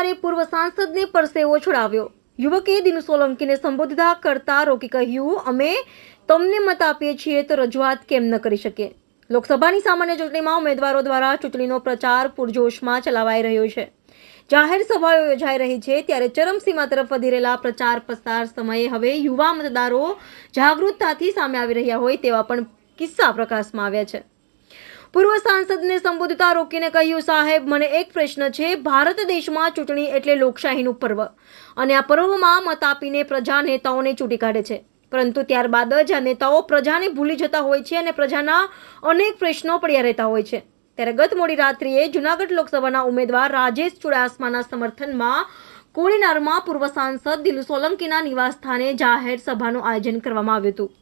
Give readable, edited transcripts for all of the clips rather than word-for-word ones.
કિનારે પૂર્વ સાંસદને પરસેવો છોડાવ્યો। યુવકે દિનુ સોલંકીને સંબોધતા કરતા રોકી કહ્યું, અમે તમને મત આપીએ છીએ તો રજૂઆત કેમ ન કરી શકીએ। લોકસભાની સામાન્ય ચૂંટણીમાં ઉમેદવારો દ્વારા ચૂંટણીનો પ્રચાર પૂરજોશમાં ચલાવાઈ રહ્યો છે। જાહેર સભાઓ યોજાઈ રહી છે ત્યારે ચરમસીમા તરફ વધી રહેલા પ્રચાર પ્રસાર સમયે હવે યુવા મતદારો જાગૃતતાથી સામે આવી રહ્યા હોય તેવા પણ કિસ્સા પ્રકાશમાં આવ્યા છે। પૂર્વ સાંસદને સંબોધતા રોકીને કહ્યું, સાહેબ મને એક પ્રશ્ન છે, ભારત દેશમાં ચૂંટણી એટલે લોકશાહીનું પર્વ અને આ પર્વમાં મત આપીને પ્રજા નેતાઓને ચૂંટી કાઢે છે, પરંતુ ત્યારબાદ જ આ નેતાઓ પ્રજાને ભૂલી જતા હોય છે અને પ્રજાના અનેક પ્રશ્નો પડ્યા રહેતા હોય છે। ત્યારે ગત મોડી રાત્રિએ જૂનાગઢ લોકસભાના ઉમેદવાર રાજેશ ચુડાસમાના સમર્થનમાં કોડીનારમાં પૂર્વ સાંસદ દિલુ સોલંકીના નિવાસસ્થાને જાહેર સભાનું આયોજન કરવામાં આવ્યું હતું।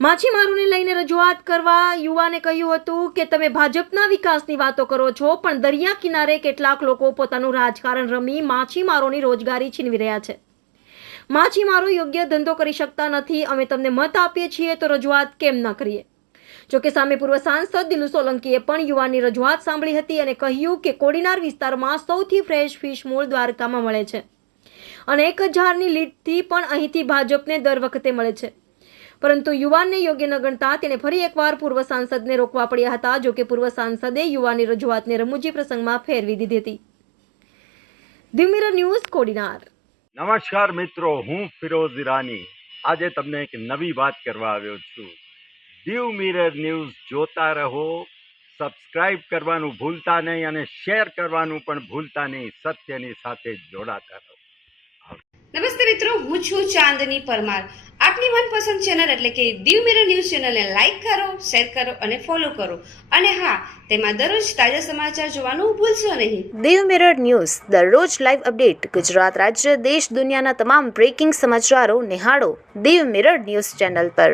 માછીમારોને લઈને રજૂઆત કરવા યુવાને કહ્યું હતું કે તમે ભાજપના વિકાસની વાતો કરો છો, પણ દરિયા કિનારે કેટલાક લોકો પોતાનું રાજકારણ રમી માછીમારોની રોજગારી છીનવી રહ્યા છે। માછીમારો યોગ્ય ધંધો કરી શકતા નથી, અમે તમને મત આપીએ છીએ તો રજૂઆત કેમ ન કરીએ। જોકે સામે પૂર્વ સાંસદ દિલુ સોલંકીએ પણ યુવાનની રજૂઆત સાંભળી હતી અને કહ્યું કે કોડીનાર વિસ્તારમાં સૌથી ફ્રેશ ફિશ મૂળ દ્વારકામાં મળે છે અને 1000ની લીડથી પણ અહીંથી ભાજપને દર વખતે મળે છે, પરંતુ યુવાનને યોગ્ય ન ગણતા તેને ફરી એકવાર પૂર્વ સાંસદને રોકવા પડ્યા હતા। જોકે પૂર્વ સાંસદે યુવાનની રજૂઆતને રમૂજી પ્રસંગમાં ફેરવી દીધી હતી। Diu mirror news Kodinar. નમસ્કાર મિત્રો, હું ફિરોઝ ઈરાની આજે તમને એક નવી વાત કરવા આવ્યો છું। દીવ મિરર ન્યૂઝ જોતા રહો, સબસ્ક્રાઇબ કરવાનું ભૂલતા નહીં અને શેર કરવાનું પણ ભૂલતા નહીં। સત્યની સાથે જોડાતા રહો। નમસ્તે મિત્રો, હું છું ચાંદની પરમાર। આપની મનપસંદ ચેનલ એટલે કે દીવ મિરર ન્યૂઝ ચેનલને લાઈક કરો, શેર કરો અને ફોલો કરો, અને હા, તેમાં દરરોજ તાજા સમાચાર જોવાનું ભૂલશો નહીં। દીવ મિરર ન્યૂઝ દરરોજ લાઈવ અપડેટ ગુજરાત રાજ્ય દેશ દુનિયાના તમામ બ્રેકિંગ સમાચારો નિહાળો દીવ મિરર ન્યૂઝ ચેનલ પર।